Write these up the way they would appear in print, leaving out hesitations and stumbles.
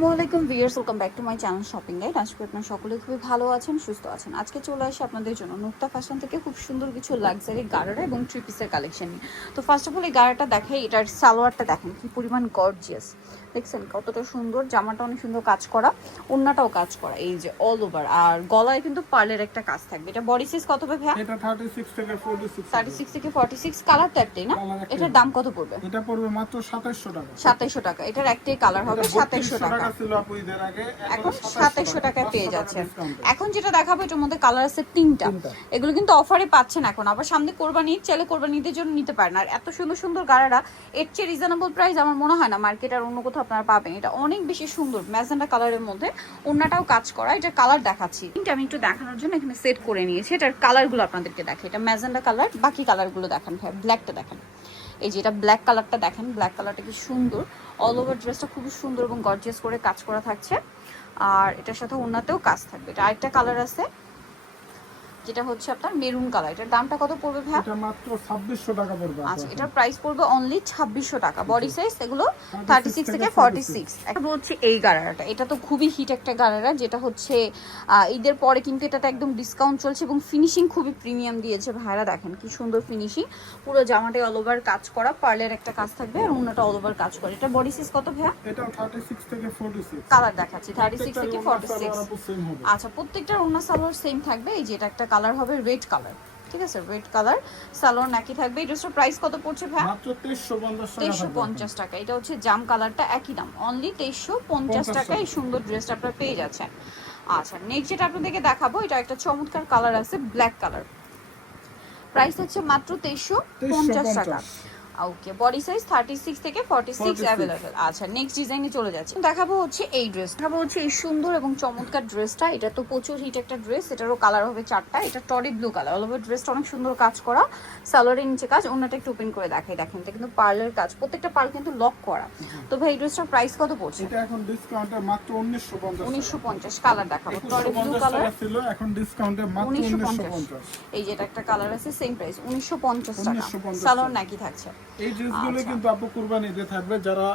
আসসালামাইকুম viewers, welcome back to my channel shopping guide. আশা করি আপনারা সকলে খুবই ভালো আছেন, সুস্থ আছেন। আজকে চলে আসি আপনাদের জন্য নুক্তা ফ্যাশন থেকে খুব সুন্দর কিছু লাক্সারি গারারা এবং থ্রি পিসের কালেকশন নিয়ে। তো ফার্স্ট অফ অল এই গারাটা দেখাই, এটার সালোয়ারটা দেখেন কি পরিমাণ গর্জিয়াস, দেখছেন কতটা সুন্দর। জামাটা অনেক সুন্দর কাজ করা, ওন্নাটাও কাজ করা, এই যে অল ওভার। আর গলায় কিন্তু পার্লের একটা কাজ থাকবে। এটা বডি সাইজ কত হবে ভাই? এটা 36 থেকে 46 36 থেকে 46 কালারটা একটাই না? এটার দাম কত পড়বে? এটা পড়বে মাত্র 2700 টাকা। 2700 টাকা। এটার একটাই কালার হবে 2700 টাকা। ছিল আপু ঈদের আগে, এখন 2700 টাকায় পেয়ে যাচ্ছেন। এখন যেটা দেখাবো এটার মধ্যে কালার আছে তিনটা। এগুলো কিন্তু অফারে পাচ্ছেন এখন। আবার সামনে কোরবানি, চাইলে কোরবানিদের জন্য নিতে পারেন। আর এত সুন্দর সুন্দর গারারা এর চেয়ে রিজনেবল প্রাইস আমার মনে হয় না মার্কেট আর অন্য কোথাও আপনারা পাবেন। এটা অনেক বেশি সুন্দর ম্যাজেন্ডা কালারের মধ্যে, ওন্নাটাও কাজ করা। এটা কালার দেখাচ্ছি, এটা আমি একটু দেখানোর জন্য এখানে সেট করে নিয়েছি। এটার কালারগুলো আপনাদেরকে দেখে, এটা ম্যাজেন্ডা কালার। বাকি কালারগুলো দেখেন ভাই, ব্ল্যাকটা দেখেন, এই যে এটা ব্ল্যাক কালারটা দেখেন, ব্ল্যাক কালারটা কি সুন্দর। অল ওভার ড্রেসটা খুবই সুন্দর এবং গর্জিয়াস করে কাজ করা থাকছে। আর এটার সাথে ওন্নাতেও কাজ থাকবে। এটা আরেকটা কালার আছে যেটা হচ্ছে আপনার মেরুন কালার। এটার দামটা কত পড়বে ভাই? এটা মাত্র 2600 টাকা পড়বে। আচ্ছা, এটার প্রাইস পড়বে অনলি 2600 টাকা। বডি সাইজ এগুলো 36 থেকে 46। এটা হচ্ছে এই গারারাটা, এটা তো খুবই হিট একটা গারারা, যেটা হচ্ছে ঈদের পরে কিন্তু এটাতে একদম ডিসকাউন্ট চলছে এবং ফিনিশিং খুবই প্রিমিয়াম দিয়েছে ভাইরা। দেখেন কি সুন্দর ফিনিশিং, পুরো জামাটায় অল ওভার কাজ করা, পার্লের একটা কাজ থাকবে আর অন্যটা অল ওভার কাজ করে। এটা বডি সাইজ কত ভাই? এটা 36 থেকে 46 কালার দেখাচ্ছি, 36 থেকে 46। আচ্ছা, প্রত্যেকটার ওন্না সালোয়ার সেম থাকবে। এই যে এটা একটা কালার হবে রেড কালার, ঠিক আছে, রেড কালার সালোয়ার নাকি থাকবে। এই ড্রেসটার প্রাইস কত পড়ছে ভাই? মাত্র 2350 টাকা। এটা হচ্ছে জাম কালারটা, একই দাম, অনলি 2350 টাকা। এই সুন্দর ড্রেসটা আপনারা পেয়ে যাচ্ছেন। আচ্ছা, নেক্সট যেটা আপনাদেরকে দেখাবো, এটা একটা চমৎকার কালার আছে, ব্ল্যাক কালার। প্রাইস হচ্ছে মাত্র 2350 টাকা। ওকে, বডি সাইজ 36 থেকে 46 अवेलेबल। আচ্ছা, নেক্সট ডিজাইনে চলে যাচ্ছে। দেখাবো হচ্ছে এই ড্রেস, দেখাবো হচ্ছে এই সুন্দর এবং চমৎকার ড্রেসটা। এটা তো প্রচুর হিট একটা ড্রেস। এটারও কালার হবে চারটা। এটা টরি ব্লু কালার, অল ওভার ড্রেসটা অনেক সুন্দর কাজ করা, সালোয়ারের নিচে কাজ, অন্যটা একটু ওপেন করে দেখাই। দেখেন এটা কিন্তু পার্লের কাজ, প্রত্যেকটা পার্ল কিন্তু লক করা। তো ভাই এই ড্রেসটার প্রাইস কত পড়ছে? এটা এখন ডিসকাউন্টে মাত্র 1950। 1950 কালার দেখাবো, টরি ব্লু কালার ছিল, এখন ডিসকাউন্টে মাত্র 1950। এই যে এটা একটা কালার আছে সেম প্রাইস 1950 টাকা। সালোয়ার নাকি থাকছে। এই ড্রেসগুলো কিন্তু আপু কুরবানি ঈদে থাকবে, যারা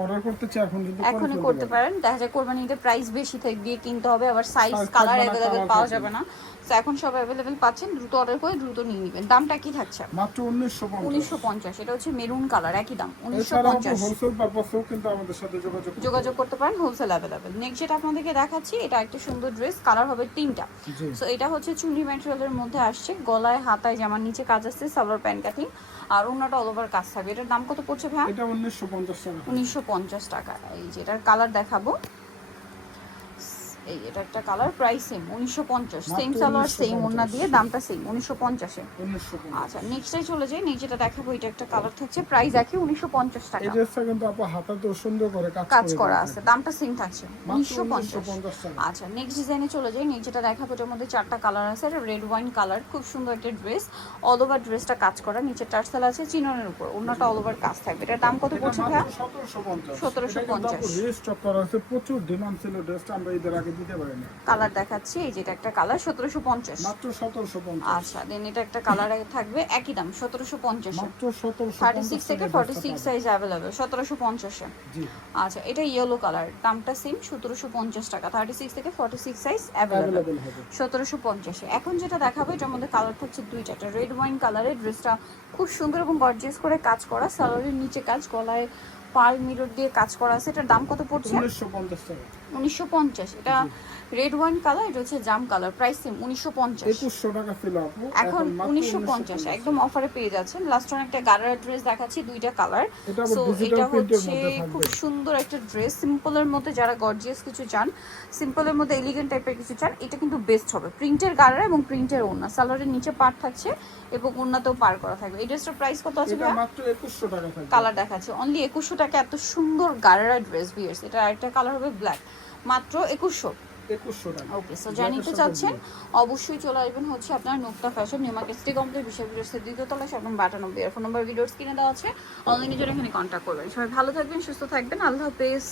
অর্ডার করতে চায় এখন কিন্তু এখনই করতে পারেন। দেখা যায় কোরবানি ঈদে প্রাইস বেশি দিয়ে কিনতে হবে, আবার সাইজ কালার अवेलेबल পাওয়া যাবে না। তো এখন সব अवेलेबल পাচ্ছেন, দ্রুত অর্ডার করে দ্রুত নিয়ে নেবেন। দামটা কি থাকছে? মাত্র 1950। এটা হচ্ছে মেরুন কালার, একই দাম 1950। হোলসেল পারপাসেও কিন্তু আমাদের সাথে যোগাযোগ করতে পারেন, হোলসেল अवेलेबल। নেক্সট যেটা আপনাদেরকে দেখাচ্ছি, এটা একটা সুন্দর ড্রেস, কালার হবে তিনটা। সো এটা হচ্ছে চুনি ম্যাটেরিয়ালের মধ্যে আসছে, গলায় হাতায় জামার নিচে কাজ আসছে, সালোয়ার প্যান্ট কাটিং আর ওন্নাটা অল ওভার কাজ থাকবে। এটার দাম কত পড়ছে ভাই? এটা 1950 টাকা। 1950 টাকা। এই যে এটার কালার দেখাবো, এই এটা একটা colour, price same 1950। Same salwar same ওন্না দিয়ে দামটা সেম 1950 এ। আচ্ছা, নেক্সটে চলে যাই। নেক্সট যেটা দেখাবো, এটা একটা কালার থাকছে, প্রাইস একই 1950 টাকা। এই ড্রেসটা কিন্তু আপু হাতে তো সুন্দর করে কাজ করা আছে, দামটা সেম থাকছে 1950 টাকা। আচ্ছা, নেক্সট ডিজাইনে চলে যাই। নেক্সট যেটা দেখাবো, এটার মধ্যে চারটা কালার আছে। এটা রেড ওয়াইন কালার, খুব সুন্দর একটা ড্রেস, অল ওভার ড্রেসটা কাজ করা, নিচে টার্সেল আছে চিননের উপর, ওন্নাটা অল ওভার কাজ থাকবে। এটার দাম কত পড়ছে ভাই? 1750। রিস্টক করা আছে, প্রচুর ডিমান্ড ছিল ড্রেসটা, আমরা ঈদের আগে দিতে পারিনি। কালার দেখাচ্ছি, এই যে এটা একটা কালার 1750, মাত্র 1750। আচ্ছা, দেন এটা একটা কালার থাকবে, একই দাম 1750 মাত্র 1750। 36 থেকে 46 সাইজ अवेलेबल 1750 এ। জি, আচ্ছা, এটা ইয়েলো কালার, দামটা সেম 1750 টাকা, 36 থেকে 46 সাইজ अवेलेबल হবে 1750 এ। এখন যেটা দেখাবো, এটার মধ্যে কালার থাকছে দুইটা। একটা রেড ওয়াইন কালারের, ড্রেসটা খুব সুন্দর এবং গর্জিয়াস করে কাজ করা, সালোয়ারের নিচে কাজ, গলায় পার্ল মিরর দিয়ে কাজ করা আছে। এটার দাম কত পড়ছে? 1950 টাকা। 1950। এটা রেড ওয়াইন কালার, এটা হচ্ছে জাম কালার, প্রাইস সেম 1950। 2100 টাকা ছিল আপু, এখন 1950 একদম অফারে পেয়ে যাচ্ছেন। লাস্ট ওয়ান একটা গারারা ড্রেস দেখাচ্ছি, দুইটা কালার। সো এটা হচ্ছে খুব সুন্দর একটা ড্রেস, সিম্পলের মধ্যে যারা গর্জিয়াস কিছু চান, সিম্পলের মধ্যে এলিগেন্ট টাইপের কিছু চান, এটা কিন্তু বেস্ট হবে। প্রিন্টের গারারা এবং প্রিন্টের ওড়না, সালোয়ারের নিচে পার থাকছে এবং ওড়নাতেও পার করা থাকবে। এই ড্রেসটার প্রাইস কত আছে? এটা মাত্র 2100 টাকা থাকবে। কালার দেখাচ্ছে অনলি 2100 টাকা। এত সুন্দর গারারা ড্রেস ভিউয়ার্স। এটা আরেকটা কালার হবে ব্ল্যাক, মাত্র 2100 টাকা। ওকে, সো জানিতে চাচ্ছেন অবশ্যই চলে আসবেন হচ্ছে আপনার Nukta fashion, new market city complex, বিশাল ভিডিওসের দ্বিতীয় তলায়, শপ নম্বর 92। আর ফোন নম্বর ভিডিওস কিনে দেওয়া আছে, অনলাইনে জন্য এখানে কন্ট্যাক্ট করবেন। সবাই ভালো থাকবেন, সুস্থ থাকবেন, আল্লাহ হাফেজ।